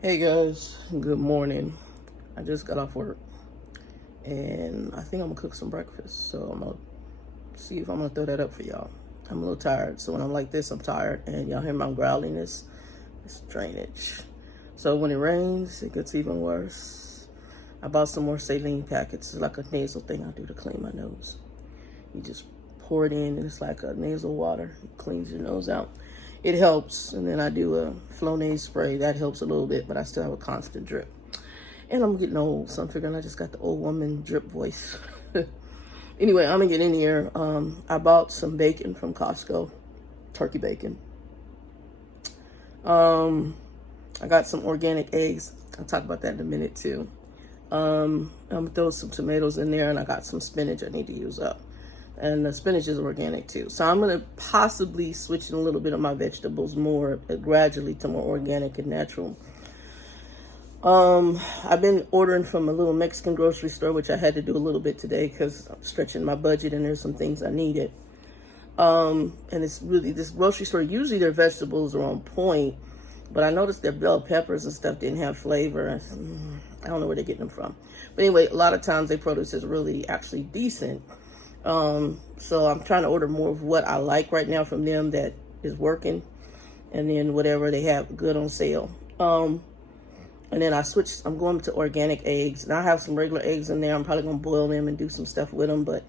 Hey guys, good morning. I just got off work and I think I'm gonna cook some breakfast. So I'm gonna see if I'm gonna throw that up for y'all. I'm a little tired, so when I'm like this, I'm tired. And y'all hear my growling, it's drainage. So when it rains, it gets even worse. I bought some more saline packets. It's like a nasal thing I do to clean my nose. You just pour it in and it's like a nasal water. It cleans your nose out. It helps. And then I do a Flonase spray. That helps a little bit, but I still have a constant drip. And I'm getting old, so I'm figuring I just got the old woman drip voice. Anyway, I'm gonna get in here. I bought some bacon from Costco, turkey bacon. I got some organic eggs. I'll talk about that in a minute too. I'm gonna throw some tomatoes in there, and I got some spinach I need to use up. And the spinach is organic too. So I'm gonna possibly switch in a little bit of my vegetables more gradually to more organic and natural. I've been ordering from a little Mexican grocery store, which I had to do a little bit today because I'm stretching my budget and there's some things I needed. And it's really, this grocery store, usually their vegetables are on point, but I noticed their bell peppers and stuff didn't have flavor. I don't know where they're getting them from. But anyway, a lot of times their produce is really actually decent. So I'm trying to order more of what I like right now from them that is working, and then whatever they have good on sale. And then I'm going to organic eggs, and I have some regular eggs in there. I'm probably gonna boil them and do some stuff with them, but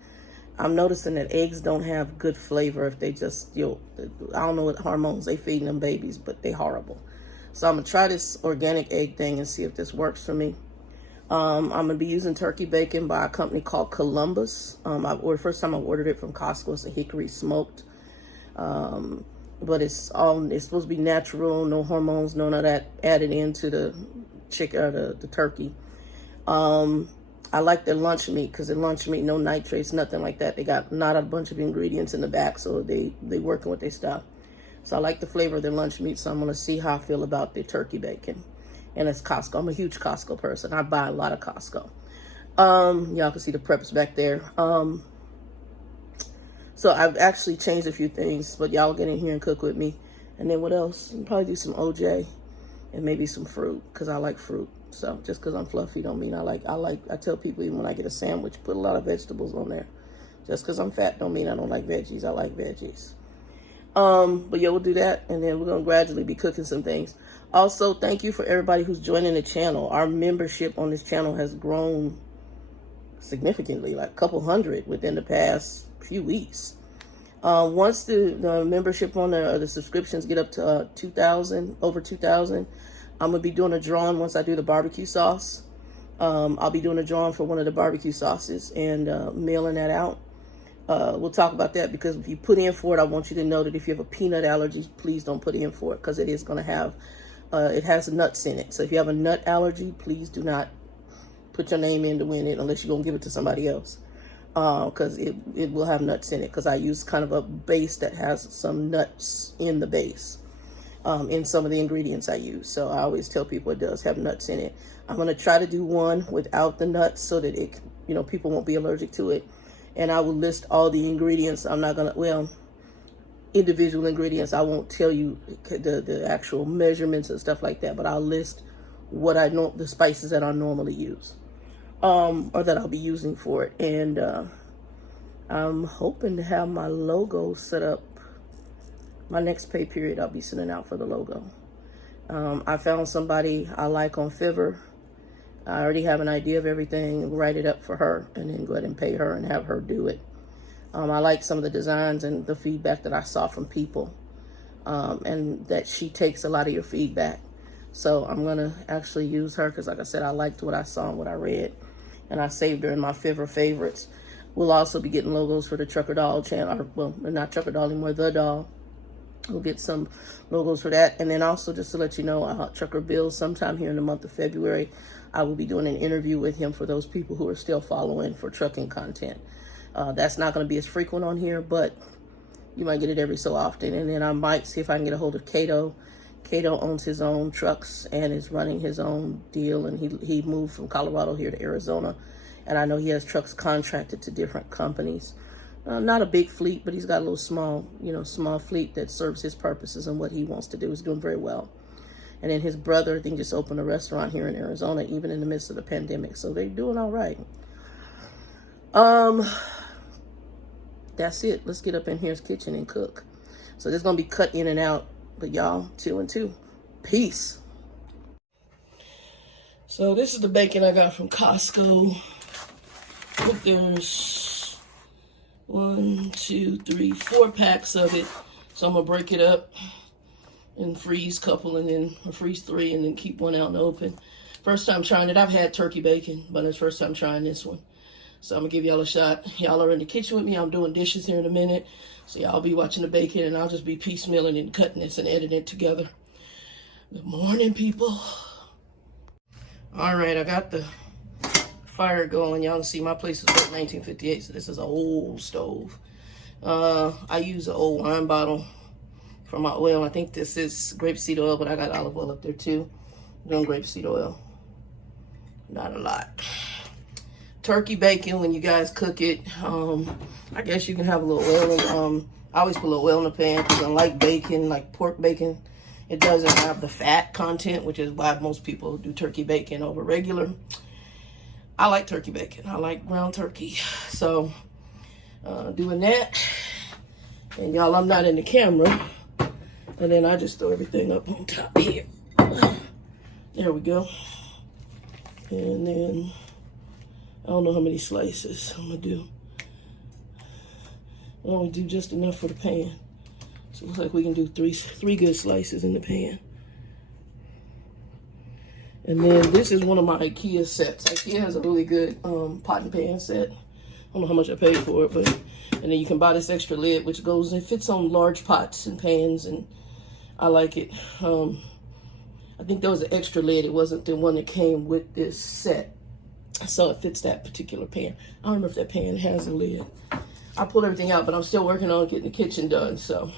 I'm noticing that eggs don't have good flavor if they just, I don't know what hormones they feeding them babies, but they horrible. So I'm gonna try this organic egg thing and see if this works for me. I'm gonna be using turkey bacon by a company called Columbus. First time I ordered it from Costco. It's a hickory smoked, but it's supposed to be natural, no hormones, none of that added into the chicken or the turkey. I like their lunch meat because their lunch meat, no nitrates, nothing like that. They got not a bunch of ingredients in the back, so they working with their stuff. So I like the flavor of their lunch meat. So I'm gonna see how I feel about the turkey bacon. And it's Costco. I'm a huge Costco person. I buy a lot of Costco. Y'all can see the preps back there. So I've actually changed a few things, but y'all get in here and cook with me. And then what else? I'll probably do some OJ and maybe some fruit because I like fruit. So just because I'm fluffy don't mean I tell people even when I get a sandwich, put a lot of vegetables on there. Just because I'm fat don't mean I don't like veggies. I like veggies. But yeah, we'll do that, and then we're gonna gradually be cooking some things. Also, thank you for everybody who's joining the channel. Our membership on this channel has grown significantly, like a couple hundred within the past few weeks. Once the membership on the subscriptions get up to 2,000, over 2,000, I'm gonna be doing a drawing once I do the barbecue sauce. I'll be doing a drawing for one of the barbecue sauces and mailing that out. We'll talk about that because if you put in for it, I want you to know that if you have a peanut allergy, please don't put in for it because it is going to have, it has nuts in it. So if you have a nut allergy, please do not put your name in to win it unless you're going to give it to somebody else because it will have nuts in it because I use kind of a base that has some nuts in the base in some of the ingredients I use. So I always tell people it does have nuts in it. I'm going to try to do one without the nuts so that it, people won't be allergic to it. And I will list all the ingredients. I'm not gonna, individual ingredients. I won't tell you the actual measurements and stuff like that, but I'll list what I know, the spices that I normally use, or that I'll be using for it. And I'm hoping to have my logo set up. My next pay period, I'll be sending out for the logo. I found somebody I like on Fiverr. I already have an idea of everything, write it up for her, and then go ahead and pay her and have her do it. I like some of the designs and the feedback that I saw from people, and that she takes a lot of your feedback. So I'm going to actually use her because, like I said, I liked what I saw and what I read, and I saved her in my Fiverr favorites. We'll also be getting logos for the Trucker Doll channel. Well, they're not Trucker Doll anymore, The Doll. We'll get some logos for that. And then also, just to let you know, Trucker Bill, sometime here in the month of February, I will be doing an interview with him for those people who are still following for trucking content. That's not going to be as frequent on here, but you might get it every so often. And then I might see if I can get a hold of Cato. Cato owns his own trucks and is running his own deal. And he moved from Colorado here to Arizona. And I know he has trucks contracted to different companies. Not a big fleet, but he's got a little small fleet that serves his purposes and what he wants to do. Is doing very well. And then his brother, I think, just opened a restaurant here in Arizona, even in the midst of the pandemic. So they're doing all right. That's it. Let's get up in here's kitchen and cook. So this is going to be cut in and out. But y'all, 2 and 2. Peace. So this is the bacon I got from Costco. I think there's 1, 2, 3, 4 packs of it. So I'm going to break it up and freeze a couple, and then freeze 3 and then keep one out in the open. First time trying it. I've had turkey bacon, but it's first time trying this one. So I'm going to give y'all a shot. Y'all are in the kitchen with me. I'm doing dishes here in a minute. So y'all be watching the bacon, and I'll just be piecemealing and cutting this and editing it together. Good morning, people. All right, I got the fire going. Y'all can see my place is built 1958, so this is an old stove. I use an old wine bottle for my oil. I think this is grapeseed oil, but I got olive oil up there too. I'm doing grapeseed oil. Not a lot. Turkey bacon, when you guys cook it, I guess you can have a little oil in, I always put a little oil in the pan because unlike bacon, like pork bacon, it doesn't have the fat content, which is why most people do turkey bacon over regular. I like turkey bacon. I like ground turkey. So, doing that. And y'all, I'm not in the camera. And then I just throw everything up on top here. There we go. And then, I don't know how many slices I'm going to do. I only do just enough for the pan. So it looks like we can do three good slices in the pan. And then this is one of my IKEA sets. IKEA has a really good pot and pan set. I don't know how much I paid for it, but and then you can buy this extra lid, which goes and fits on large pots and pans, and I like it. I think there was an extra lid. It wasn't the one that came with this set. So it fits that particular pan. I don't remember if that pan has a lid. I pulled everything out, but I'm still working on getting the kitchen done. So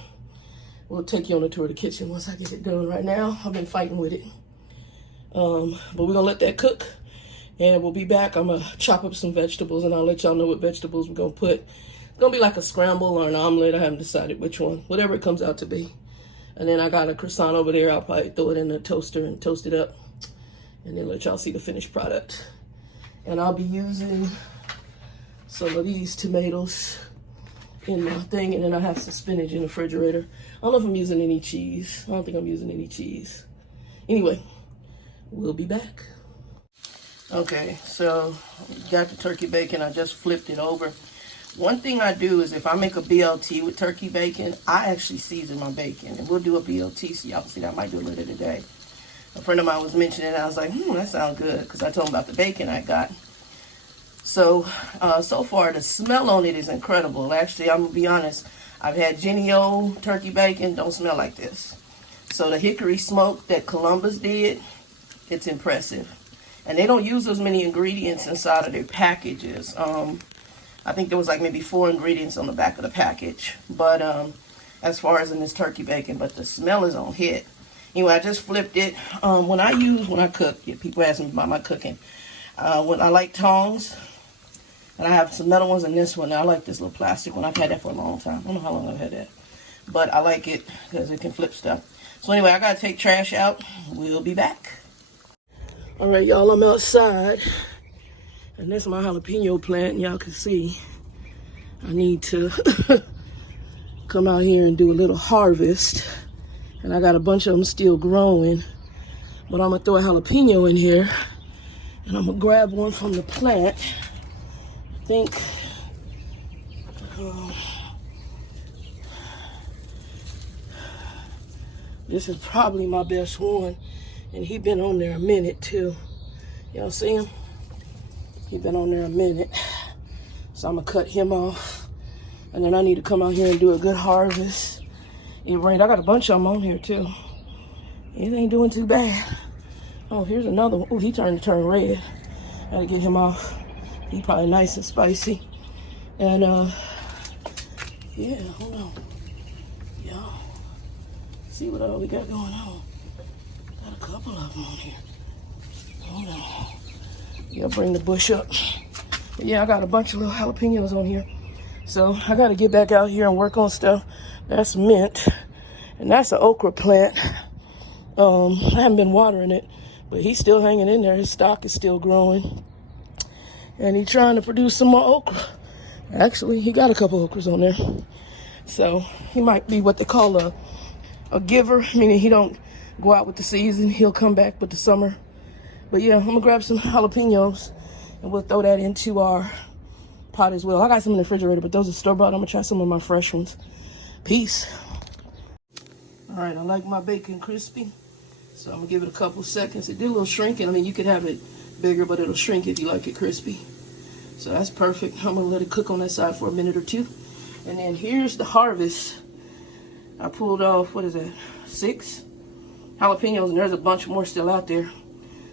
we'll take you on a tour of the kitchen once I get it done. Right now, I've been fighting with it. But we're going to let that cook. And we'll be back. I'm going to chop up some vegetables, and I'll let y'all know what vegetables we're going to put. It's going to be like a scramble or an omelet. I haven't decided which one. Whatever it comes out to be. And then I got a croissant over there. I'll probably throw it in the toaster and toast it up. And then let y'all see the finished product. And I'll be using some of these tomatoes in my thing. And then I have some spinach in the refrigerator. I don't know if I'm using any cheese. I don't think I'm using any cheese. Anyway, we'll be back. Okay, so got the turkey bacon. I just flipped it over. One thing I do is if I make a BLT with turkey bacon, I actually season my bacon. And we'll do a BLT so y'all can see that. I might do a little today. A friend of mine was mentioning it. I was like, that sounds good. Because I told him about the bacon I got. So, so far, the smell on it is incredible. Actually, I'm going to be honest. I've had Jenny O turkey bacon. Don't smell like this. So the hickory smoke that Columbus did, it's impressive. And they don't use as many ingredients inside of their packages. I think there was like maybe 4 ingredients on the back of the package. But as far as in this turkey bacon, but the smell is on hit. Anyway, I just flipped it. When I cook, people ask me about my cooking. When I like tongs, and I have some metal ones in this one. I like this little plastic one. I've had that for a long time. I don't know how long I've had that. But I like it because it can flip stuff. So anyway, I got to take trash out. We'll be back. All right, y'all, I'm outside. And that's my jalapeno plant. Y'all can see I need to come out here and do a little harvest. And I got a bunch of them still growing. But I'm going to throw a jalapeno in here. And I'm going to grab one from the plant. I think this is probably my best one. And he been on there a minute too. Y'all see him? He been on there a minute. So I'm going to cut him off. And then I need to come out here and do a good harvest. It rained. I got a bunch of them on here too. It ain't doing too bad. Oh, here's another one. Oh, he trying to turn red. Gotta get him off. He probably nice and spicy. And yeah, hold on. Y'all, see what all we got going on. Got a couple of them on here. Hold on. Yeah, bring the bush up. But yeah, I got a bunch of little jalapenos on here. So I gotta get back out here and work on stuff. That's mint. And that's an okra plant. I haven't been watering it, but he's still hanging in there. His stock is still growing. And he's trying to produce some more okra. Actually, he got a couple okras on there. So he might be what they call a giver, meaning he don't go out with the season. He'll come back with the summer. But yeah, I'm gonna grab some jalapenos and we'll throw that into our pot as well. I got some in the refrigerator, but those are store-bought. I'm gonna try some of my fresh ones. Peace. All right, I like my bacon crispy, so I'm gonna give it a couple seconds. It did a little shrinking. I mean, you could have it bigger, but it'll shrink if you like it crispy. So that's perfect. I'm gonna let it cook on that side for a minute or two. And then here's the harvest. I pulled off, what is that, 6 jalapenos, and there's a bunch more still out there.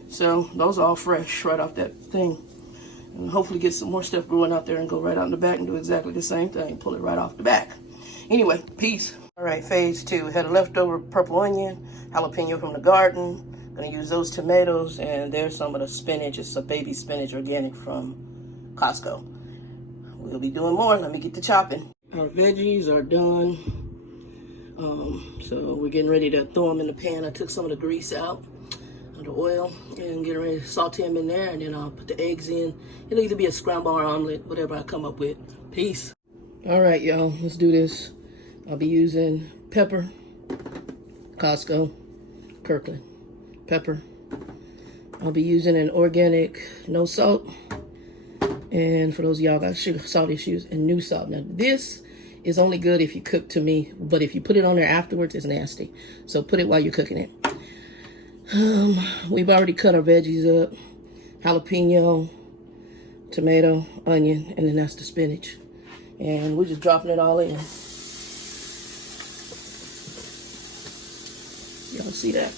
So those are all fresh right off that thing. And hopefully get some more stuff growing out there and go right out in the back and do exactly the same thing. Pull it right off the back. Anyway, peace. All right, phase 2. Had a leftover purple onion, jalapeno from the garden. Gonna use those tomatoes, and there's some of the spinach. It's a baby spinach organic from Costco. We'll be doing more. Let me get to chopping. Our veggies are done. So we're getting ready to throw them in the pan. I took some of the grease out of the oil and getting ready to saute them in there, and then I'll put the eggs in. It'll either be a scramble or omelet, whatever I come up with. Peace. All right, y'all, let's do this. I'll be using pepper, Costco, Kirkland, pepper. I'll be using an organic, no salt. And for those of y'all got sugar, salt issues, and new salt. Now this is only good if you cook to me, but if you put it on there afterwards, it's nasty. So put it while you're cooking it. We've already cut our veggies up. Jalapeno, tomato, onion, and then that's the spinach. And we're just dropping it all in. Y'all see that?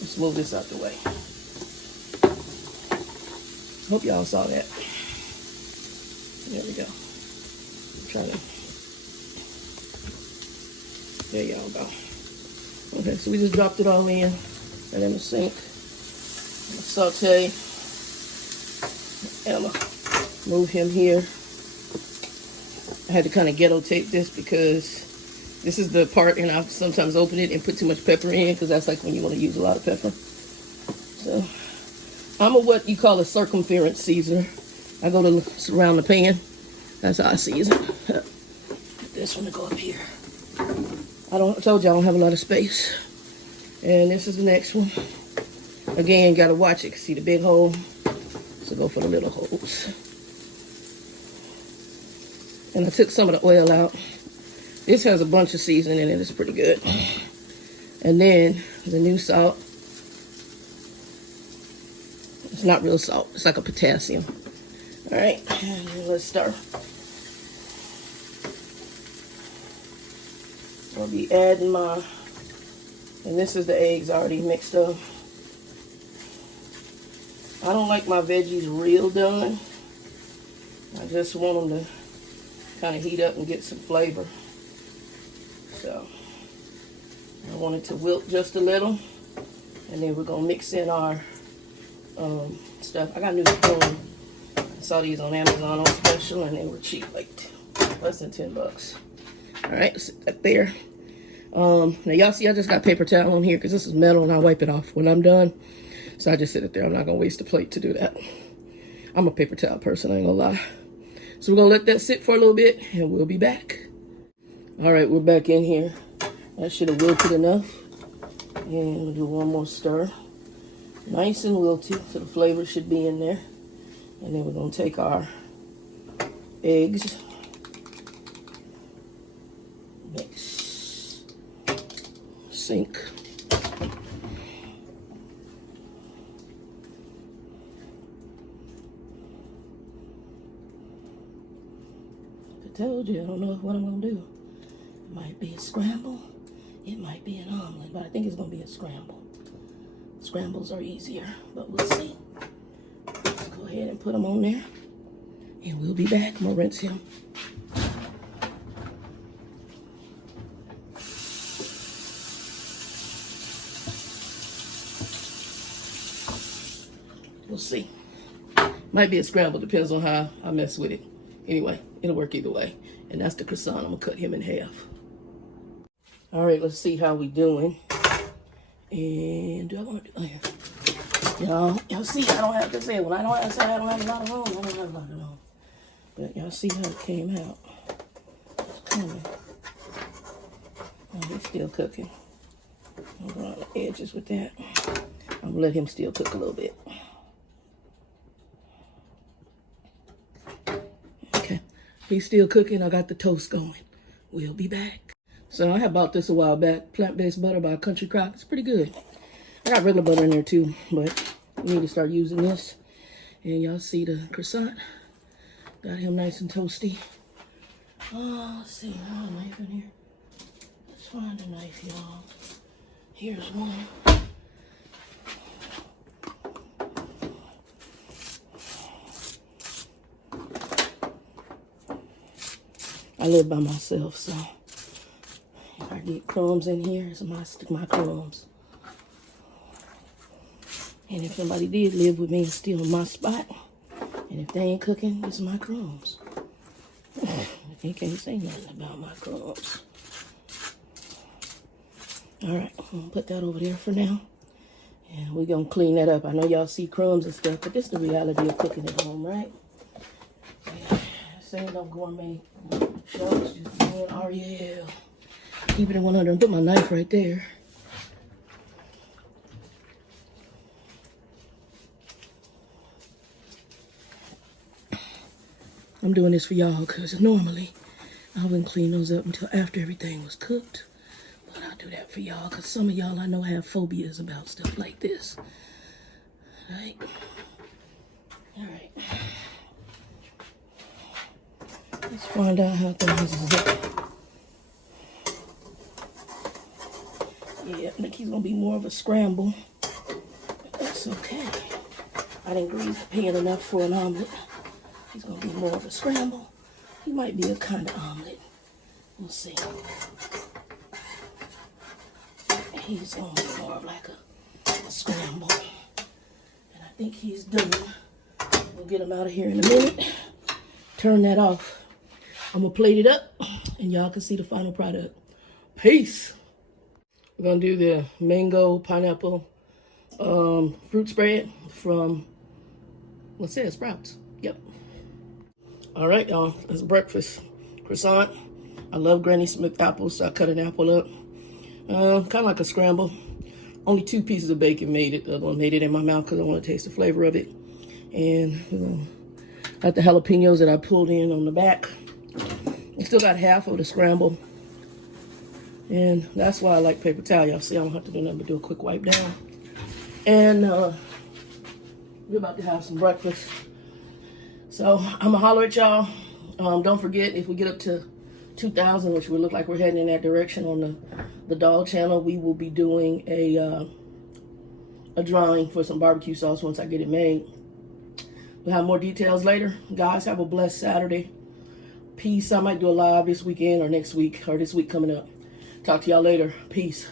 Let's move this out the way. Hope y'all saw that. There we go. There y'all go. Okay, so we just dropped it all in right in the sink. Saute. And I'm gonna move him here. I had to kind of ghetto tape this because this is the part, and I sometimes open it and put too much pepper in, because that's like when you want to use a lot of pepper. So I'm a what you call a circumference seasoner. I go to around the pan. That's how I season. Get this one to go up here. I told you I don't have a lot of space. And this is the next one. Again, gotta watch it. See the big hole? So go for the little holes. And I took some of the oil out. This has a bunch of seasoning in it. It's pretty good. And then the new salt. It's not real salt. It's like a potassium. All right, and let's start. I'll be adding my, and this is the eggs already mixed up. I don't like my veggies real done. I just want them to kind of heat up and get some flavor. So I want it to wilt just a little, and then we're gonna mix in our stuff. I got a new spoon. I saw these on Amazon on special, and they were cheap, like less than $10. All right, sit that there. Now y'all see I just got paper towel on here because this is metal, and I wipe it off when I'm done. So I just sit it there. I'm not gonna waste a plate to do that. I'm a paper towel person, I ain't gonna lie. So we're gonna let that sit for a little bit, and we'll be back. All right, we're back in here. That should have wilted enough. And we'll do one more stir. Nice and wilty, so the flavor should be in there. And then we're gonna take our eggs, mix, sink. I told you, I don't know what I'm gonna do. It might be a scramble, it might be an omelet, but I think it's gonna be a scramble. Scrambles are easier, but we'll see. Let's go ahead and put them on there, and we'll be back. I'm gonna rinse him. We'll see. Might be a scramble, depends on how I mess with it. Anyway, it'll work either way. And that's the croissant. I'm gonna cut him in half. All right, let's see how we doing. And do I want to do, oh yeah. Y'all see, I don't have to say, when I don't have, I don't have a lot of room, I don't have a lot of room. But y'all see how it came out. It's coming. Oh, he's still cooking. I'm going on the edges with that. I'm gonna let him still cook a little bit. Okay, he's still cooking. I got the toast going. We'll be back. So I had bought this a while back, plant-based butter by Country Crock. It's pretty good. I got regular butter in there too, but I need to start using this. And y'all see the croissant. Got him nice and toasty. Oh, let's see, oh, a knife in here. Let's find a knife, y'all. Here's one. I live by myself, so if I get crumbs in here, it's my crumbs. And if somebody did live with me and steal my spot, and if they ain't cooking, it's my crumbs. You can't say nothing about my crumbs. All right, I'm gonna put that over there for now. And we're gonna clean that up. I know y'all see crumbs and stuff, but this is the reality of cooking at home, right? This ain't no gourmet show, it's just doing REL. Keep it in 100 and put my knife right there. I'm doing this for y'all because normally I wouldn't clean those up until after everything was cooked. But I'll do that for y'all because some of y'all I know have phobias about stuff like this. All right. All right. Let's find out how things zip. Yeah, I think he's going to be more of a scramble. But that's okay. I didn't grease the pan enough for an omelet. He's going to be more of a scramble. He might be a kind of omelet. We'll see. He's going to be more of like a scramble. And I think he's done. We'll get him out of here in a minute. Turn that off. I'm going to plate it up and y'all can see the final product. Peace. We're going to do the mango pineapple fruit spread from, what's that, Sprouts. Yep. All right, y'all, that's breakfast. Croissant. I love Granny Smith apples, so I cut an apple up. Kind of like a scramble. Only 2 pieces of bacon made it. The other one made it in my mouth because I want to taste the flavor of it. And got the jalapenos that I pulled in on the back. I still got half of the scramble. And that's why I like paper towel. Y'all see, I don't have to do nothing but do a quick wipe down. And we're about to have some breakfast. So I'm gonna holler at y'all. Don't forget, if we get up to 2,000, which will look like we're heading in that direction on the dog channel, we will be doing a drawing for some barbecue sauce once I get it made. We'll have more details later. Guys, have a blessed Saturday. Peace. I might do a live this weekend or next week or this week coming up. Talk to y'all later. Peace.